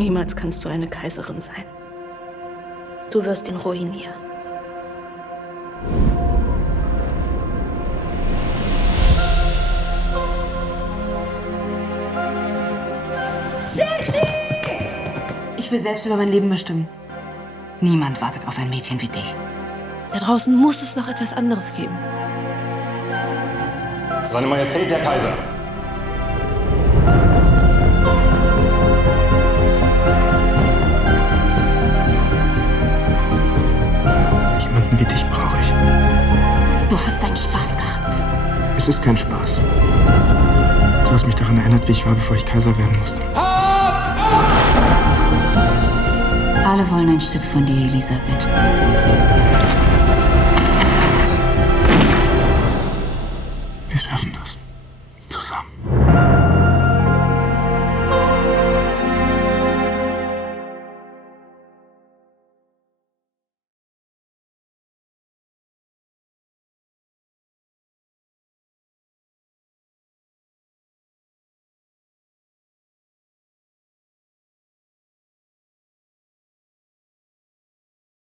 Niemals kannst du eine Kaiserin sein. Du wirst ihn ruinieren. Ich will selbst über mein Leben bestimmen. Niemand wartet auf ein Mädchen wie dich. Da draußen muss es noch etwas anderes geben. Seine Majestät, der Kaiser. Jemanden wie dich brauche ich. Du hast deinen Spaß gehabt. Es ist kein Spaß. Du hast mich daran erinnert, wie ich war, bevor ich Kaiser werden musste. Alle wollen ein Stück von dir, Elisabeth.